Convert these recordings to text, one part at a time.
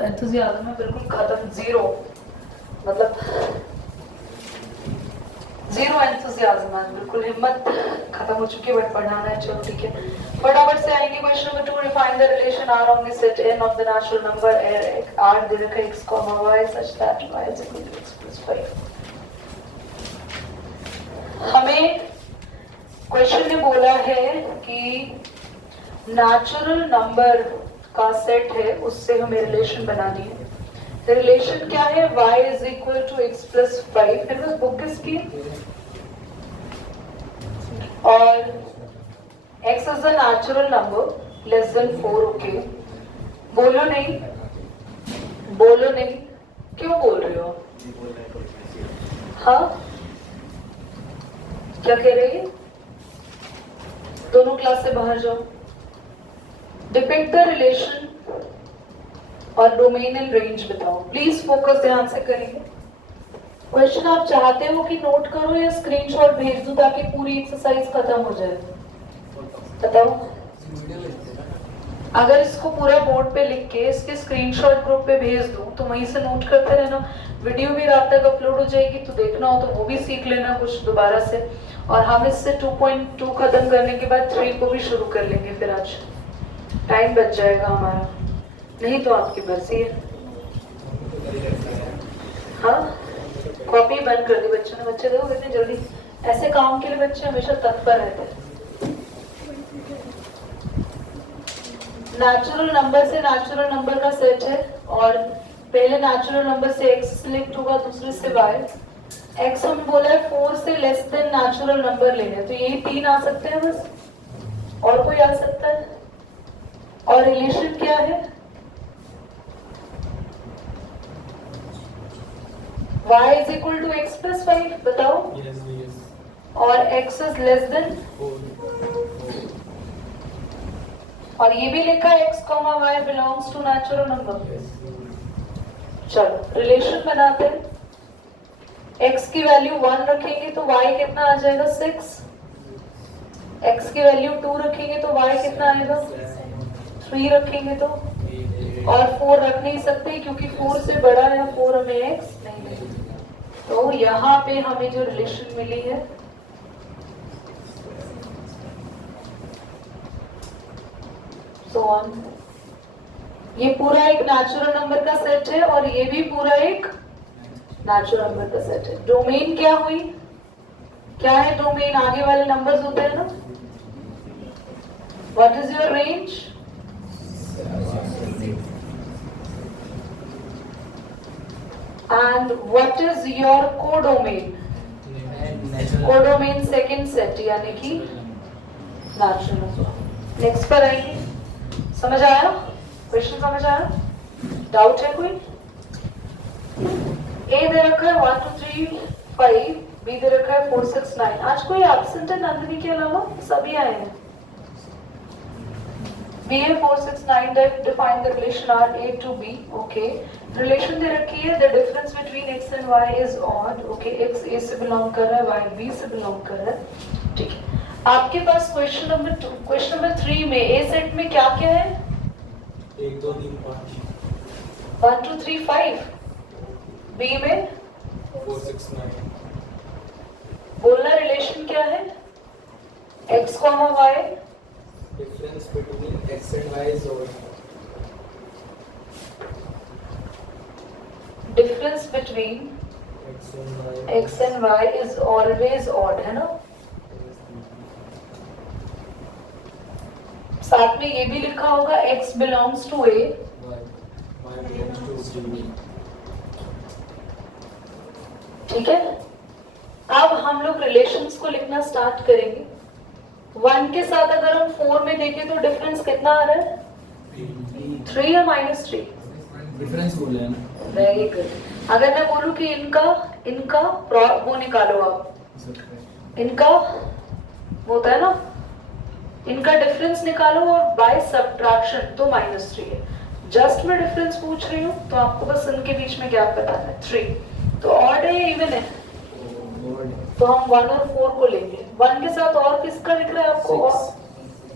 Enthusiasm है बिल्कुल खत्म, जीरो, मतलब जीरो एंथुसियाज्म है, बिल्कुल हिम्मत खत्म हो चुकी है, बट पढ़ाना है, चलो ठीक है। फटाफट से आएंगे question number 2, refine the relation R on the set n of the natural number r दे रखा है x, y such that y is equal to x plus 5। हमें क्वेश्चन ने बोला है कि नेचुरल नंबर का सेट है, उससे हमें रिलेशन बनानी है। रिलेशन क्या है? y is equal to x plus 5। फिर बस बुक किसकी? और x is a natural number less than 4। Okay, बोलो नहीं, बोलो नहीं, क्यों बोल रहे हो? हाँ, क्या कह रही है? दोनों क्लास से बाहर जाओ। डिपिक्ट द रिलेशन और डोमेन एंड रेंज बताओ। प्लीज फोकस ध्यान से करेंगे। क्वेश्चन आप चाहते हो कि नोट करो या स्क्रीनशॉट भेज दूं ताकि पूरी एक्सरसाइज खत्म हो जाए? बताओ। अगर इसको पूरा बोर्ड पे लिख के इसके स्क्रीनशॉट ग्रुप पे भेज दूं तो वहीं से नोट करते रहना। वीडियो भी रात तक अपलोड हो जाएगी, तो देखना हो तो वो भी सीख लेना कुछ दोबारा से। और हम इससे 2.2 खत्म करने के बाद 3 को भी शुरू कर लेंगे, फिर आज टाइम बच जाएगा हमारा, नहीं तो आपकी मर्जी है। हाँ, कॉपी बंद कर दी बच्चों ने। बच्चे देखो कितने जल्दी, ऐसे काम के लिए बच्चे हमेशा तत्पर रहते हैं। नेचुरल नंबर से नेचुरल नंबर का सेट है, और पहले नेचुरल नंबर से x सिलेक्ट होगा, दूसरे से y। x हमें बोला है 4 से लेस देन नेचुरल नंबर लेने, तो यही 3 आ सकते हैं बस, और कोई आ सकता है? और रिलेशन क्या है? y is equal to x plus 5 बताओ। yes, yes. और x is less than 4। और ये भी लिखा है x, y belongs to natural number। चलो रिलेशन बनाते हैं। x की वैल्यू 1 रखेंगे तो y कितना आ जाएगा? 6। x की वैल्यू 2 रखेंगे तो y कितना आएगा? 3 रखेंगे तो, और 4 रख नहीं सकते क्योंकि 4 से बड़ा है 4, हमें x नहीं मिलेगा। तो यहाँ पे हमें जो रिलेशन मिली है so on, ये पूरा एक नेचुरल नंबर का सेट है और ये भी पूरा एक नेचुरल नंबर का सेट है। डोमेन क्या हुई? क्या है डोमेन? आगे वाले नंबर्स होते हैं ना। What is your range? And what is your codomain? Codomain second set यानी कि नेचुरल नंबर। नेक्स्ट पर आएंगे। समझ आया? क्वेश्चन समझ आया? डाउट है कोई? ए दे रखा है 1 2 3 5, बी दे रखा है 4 6 9। आज कोई एब्सेंट है नंदिनी के अलावा? सभी आए हैं। बी है 4 6 9 define the relation R A to B. Okay, relation दे रखी है the difference between X and Y is odd. Okay, X A से बिलोंग कर रहा है, वाई बी से बिलोंग कर रहा है। ठीक है, आपके पास क्वेश्चन नंबर 2, क्वेश्चन नंबर 3 में ए सेट में क्या क्या है? 1 2 3 5 1 2 3 5। बी में 4 6 9। बोलना रिलेशन क्या है? x, y। Difference between x and y is odd. Difference between x and y is always odd, है ना। साथ में ये भी लिखा होगा x belongs to a, y belongs to b। ठीक है। अब हम लोग रिलेशंस को लिखना स्टार्ट करेंगे। 1 के साथ अगर हम 4 में देखें तो डिफरेंस कितना आ रहा है? 3 या -3? डिफरेंस बोले हैं ना। Very good. अगर मैं बोलूं कि इनका वो निकालो आप, इनका वो होता है ना, इनका डिफरेंस निकालो और बाय सब्ट्रैक्शन तो -3 है। जस्ट मैं डिफरेंस पूछ रही हूँ तो आपको बस इनके बीच में गैप बताना है। 3 तो ऑड है या इवन है? तो हम 1 और 4 को लेंगे। 1 के साथ और किसका दिख रहा है आपको?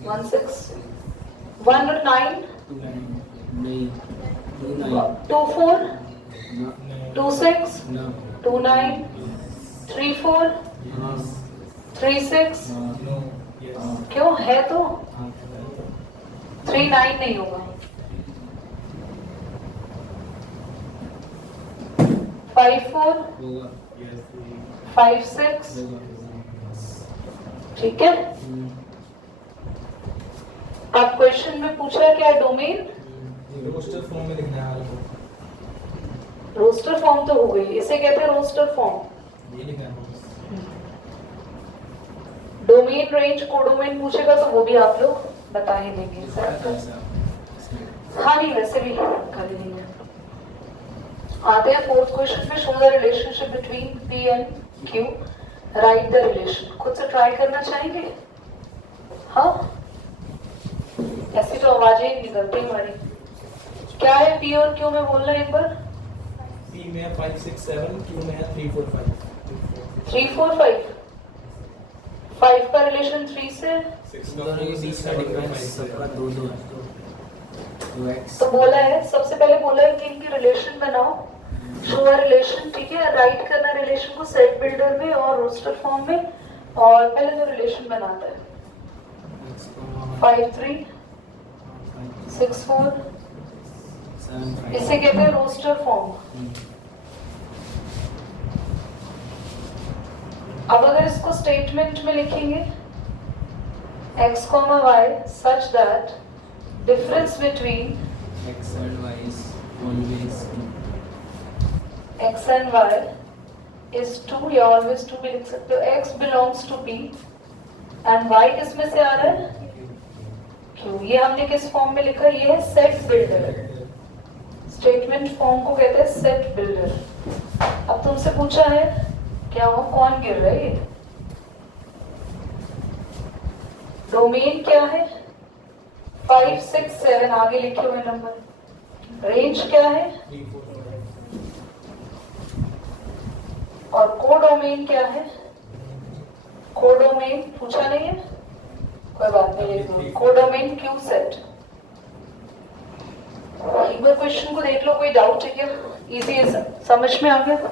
1 6, 1 और 9 नहीं 29 24 ना 26 ना 29 34 हाँ 36 नो हाँ क्यों है तो हाँ 39 नहीं होगा 54 होगा 56 होगा ठीक है। अब क्वेश्चन में पूछा क्या डोमेन रोस्टर फॉर्म में लिखना है रोस्टर फॉर्म तो हो गई, इसे कहते हैं रोस्टर फॉर्म। ये लिखना है डोमेन रेंज कोडोमेन पूछेगा तो वो भी आप लोग बता ही देंगे हाँ नहीं वैसे भी खाली नहीं है। आते हैं फोर्थ क्वेश्चन पे, show the relationship between P and Q, right the relation. खुद से ट्राई करना चाहेंगे? हाँ ऐसी तो आवाजें ही निकलती हमारी। क्या है पी और क्यू में बोलना एक बार? पी में है 5 6 7, क्यू में है 3 4 5 3 4 5 5 का रिलेशन 3 से 6 दोनों के बीच का डिफरेंस सबका 2 2 2x तो बोला है, सबसे पहले बोला है कि इनकी रिलेशन बनाओ, शो रिलेशन, ठीक है। राइट करना रिलेशन को सेट बिल्डर में और रोस्टर फॉर्म में, और पहले तो रिलेशन बनाता है 5 3 6 4, इसे कहते हैं रोस्टर फॉर्म। अब अगर इसको स्टेटमेंट में लिखेंगे x, y such that difference between x and y is always x and y is 2 या always 2 भी लिख सकते हो। x belongs to p and y किस में से आ रहा है? q। ये हमने किस फॉर्म में लिखा? ये है सेट बिल्डर। स्टेटमेंट फॉर्म को कहते हैं सेट बिल्डर। अब तुमसे पूछा है क्या वो कौन गिर रहा है? डोमेन क्या है? 5 6 7 आगे लिखे हुए नंबर। रेंज क्या है? 3 4 और कोडोमेन क्या है? कोडोमेन पूछा नहीं है, कोई बात नहीं लिख दो। Codomain Q set. एक बार क्वेश्चन को देख लो, कोई डाउट है क्या? इजी है, समझ में आ गया?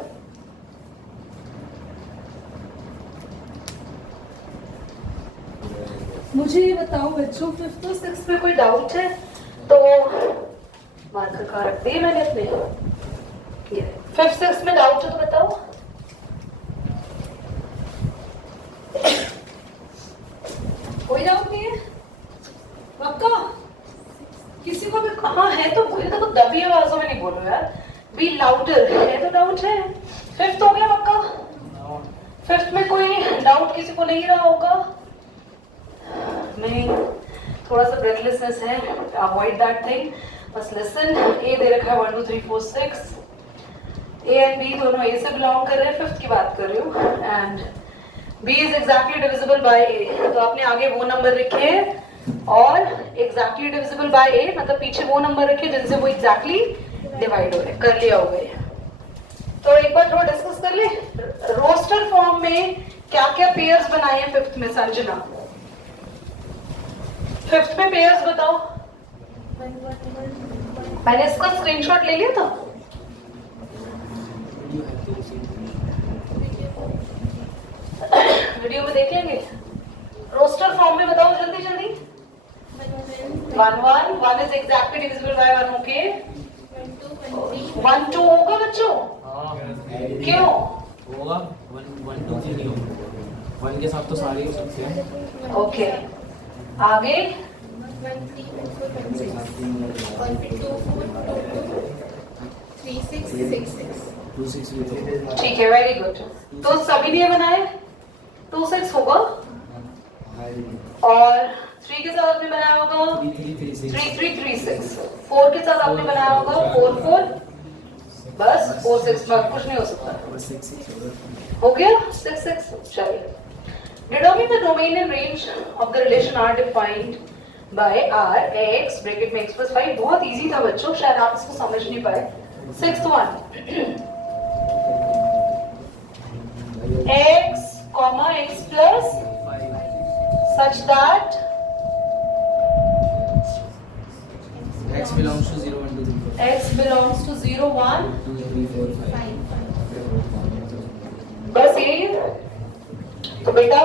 मुझे ये बताओ बच्चों, 5th और 6th में कोई डाउट है तो मार्कर कहाँ रख दिए मैंने अपने? 5th 6th में डाउट है तो बताओ। कोई डाउट नहीं है? पक्का? किसी को भी कहाँ है तो बोले, तो दबी आवाजों में नहीं बोलो यार, बी लाउडर। है तो डाउट है। 5th हो गया पक्का? 5th में कोई डाउट किसी को नहीं रहा होगा? नहीं, थोड़ा सा ब्रेथलेसनेस है, अवॉइड दैट थिंग। बस लिसन, ए दे रखा है 1 2 3 4 6, ए एंड बी दोनों ए से बिलोंग कर रहे हैं, 5th की बात कर रही हूँ, and B is exactly divisible by A. तो आपने आगे वो नंबर लिखे और एग्जैक्टली डिविजिबल बाय ए मतलब पीछे वो नंबर रखे जिनसे वो एग्जैक्टली डिवाइड हो रहे। कर लिया होगा ये। तो एक बार थोड़ा डिस्कस कर ले, रोस्टर फॉर्म में क्या क्या पेयर्स बनाए हैं 5th में? संजना 5th में पेयर्स बताओ। मैंने इसका स्क्रीनशॉट ले लिया था। वीडियो में देख लेंगे। रोस्टर फॉर्म में बताओ जल्दी जल्दी। 1 1 1 is exactly divisible bye 1। Okay 1 2 होगा बच्चों? क्यों होगा? 1 2 3 नहीं होगा, 1 के साथ तो सारे हो सकते हैं। ओके आगे 1 3 4 5 6 और फिर 2 4 2 2 3 6 6 6 2 6 भी तो ठीक है, वेरी गुड। तो सभी ने बनाए 2 6 होगा, और 3 के साथ आपने बनाया होगा 3 3 3 3 3 3 6, 4 के साथ आपने बनाया होगा 4 4, बस 4 6 बात कुछ नहीं हो सकता। बस 6 6 हो गया 6 6। चलिए, determine the domain and range of the relation are defined by r x bracket में x plus 5। बहुत इजी था बच्चों, शायद आप इसको समझ नहीं पाए। 6th one x comma x plus such that x X belongs to 0, 1, 2, 3, 4. x belongs to 0 1 2, 3, 4, 5. 5. बस यही है। तो बेटा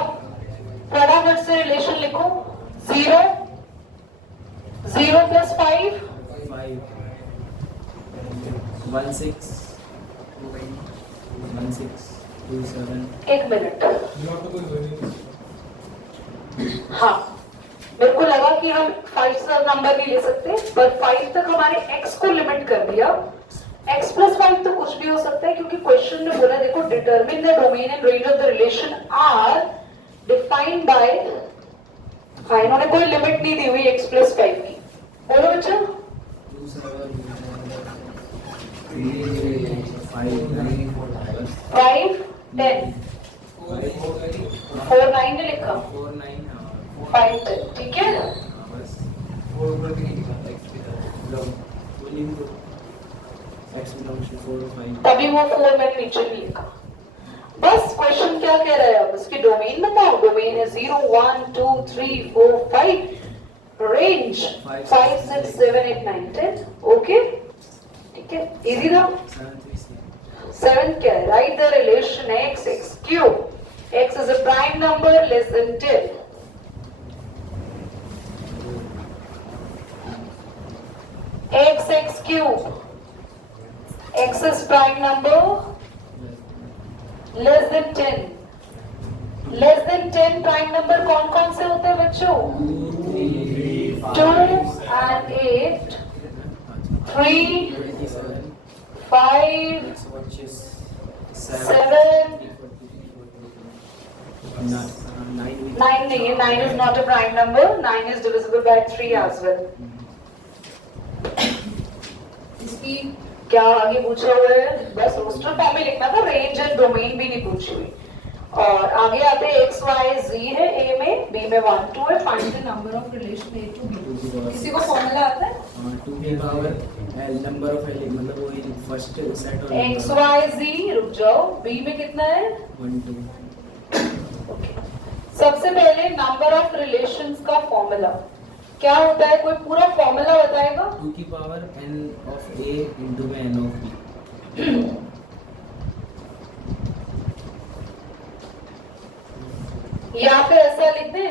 फटाफट से रिलेशन लिखो 0 0 plus 5 5, 1, 6, 1, 6, 2, 7. एक मिनट। हाँ मेरे को लगा कि हम 5 से नंबर नहीं ले सकते, पर 5 तक हमारे x को लिमिट कर दिया। x plus 5 तो कुछ भी हो सकता है, क्योंकि क्वेश्चन में बोला देखो determine the domain and range of the relation R defined by, हाँ इन्होंने कोई लिमिट नहीं दी हुई x plus 5 की। बोलो बच्चा 2, 7, 3, 5, 9, 5 10 4 9 ने लिखा 4, 9, 5 10, ठीक है। बस X belongs to 4 or 5. तभी वो 4 मैंने नीचे नहीं लिखा। बस क्वेश्चन क्या कह रहा है, अब उसकी डोमेन बताओ। डोमेन है 0 1 2 3 4 5, रेंज 5 6 7 8 9 10। ओके ठीक है, इजी ना। 7, 3, 6. 7 क्या है, right the relation x x cube, x is a prime number less than 10। x x cube, x is prime number less than 10। Less than 10 prime number कौन कौन से होते हैं बच्चों? 2 and 8, 3 5 7 9 नहीं है, 9 is not a prime number, 9 is divisible by 3 as well। इसकी क्या आगे पूछा हुआ है, बस रोस्टर फॉर्म में लिखना था, रेंज एंड डोमेन भी नहीं पूछी हुई। और आगे आते हैं x y z है a में, b में 1 2 है, find the number of relation a to b। किसी को फॉर्मूला आता है? 2 की power l number of element, मतलब वही फर्स्ट सेट और x y z, रुक जाओ, b में कितना है? 1 2। सबसे पहले नंबर ऑफ रिलेशंस का फॉर्मूला क्या होता है, कोई पूरा फॉर्मूला बताएगा? 2 की power n of a into में n of b। या फिर ऐसा लिख दें,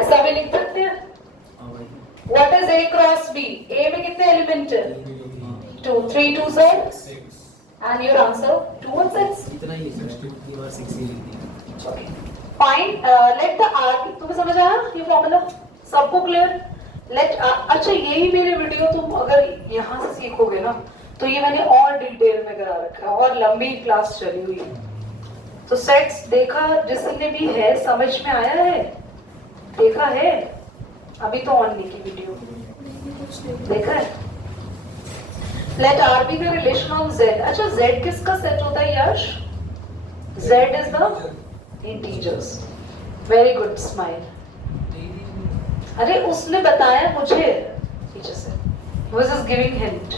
ऐसा भी लिख सकते हैं। What is a cross b? a में कितने एलिमेंट है? 2 3 2 6 एंड योर आंसर 2 and 6। इतना ही है, 2 की पावर 6 ही लिख दिया। फाइंड लेट द r, तुम्हें समझ आया ये फॉर्मूला? सबको क्लियर? लेट अच्छा यही मेरे वीडियो तुम अगर यहाँ से सीखोगे ना, तो ये मैंने और डिटेल में करा रखा है और लंबी क्लास चली हुई है। तो सेट्स देखा जिसने भी है, समझ में आया है, देखा है? अभी तो ऑन नहीं की वीडियो, देखा है? Let R be the relation of Z. अच्छा जेड किसका सेट होता है Yash? Z is the integers. Very good, smile. अरे उसने बताया मुझे टीचर से, was just giving hint,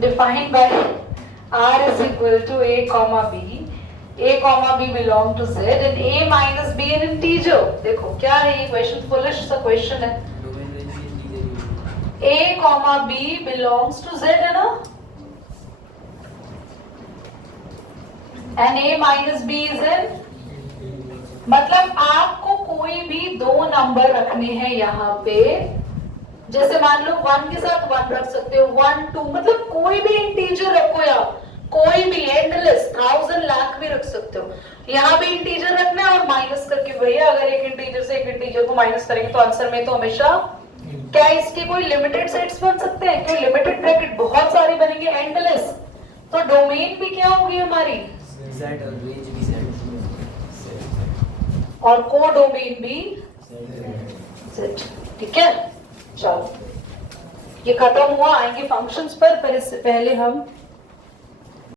defined by r is equal to a comma b, a comma b belong to z and a minus b an integer। देखो क्या है ये question, foolish सा क्वेश्चन है। Domain range integer a comma b belongs to z है ना, and a minus b is an, मतलब आपको कोई भी दो नंबर रखने हैं यहाँ पे, जैसे मान लो 1 के साथ 1 रख सकते हो, 1 2, मतलब कोई भी इंटीजर रखो, या कोई भी एंडलेस 1000 लाख भी रख सकते हो। यहाँ भी इंटीजर रखना है और माइनस करके, भैया अगर एक इंटीजर से एक इंटीजर को माइनस करेंगे तो आंसर में तो हमेशा क्या इसके कोई लिमिटेड सेट्स बन सकते हैं क्या? लिमिटेड ब्रैकेट बहुत सारे बनेंगे, एंडलेस। तो डोमेन भी क्या होगी हमारी? z और रेंज भी z और को डोमेन भी z। ठीक है, चलो ये खत्म हुआ, आएंगे फंक्शंस पर। पहले हम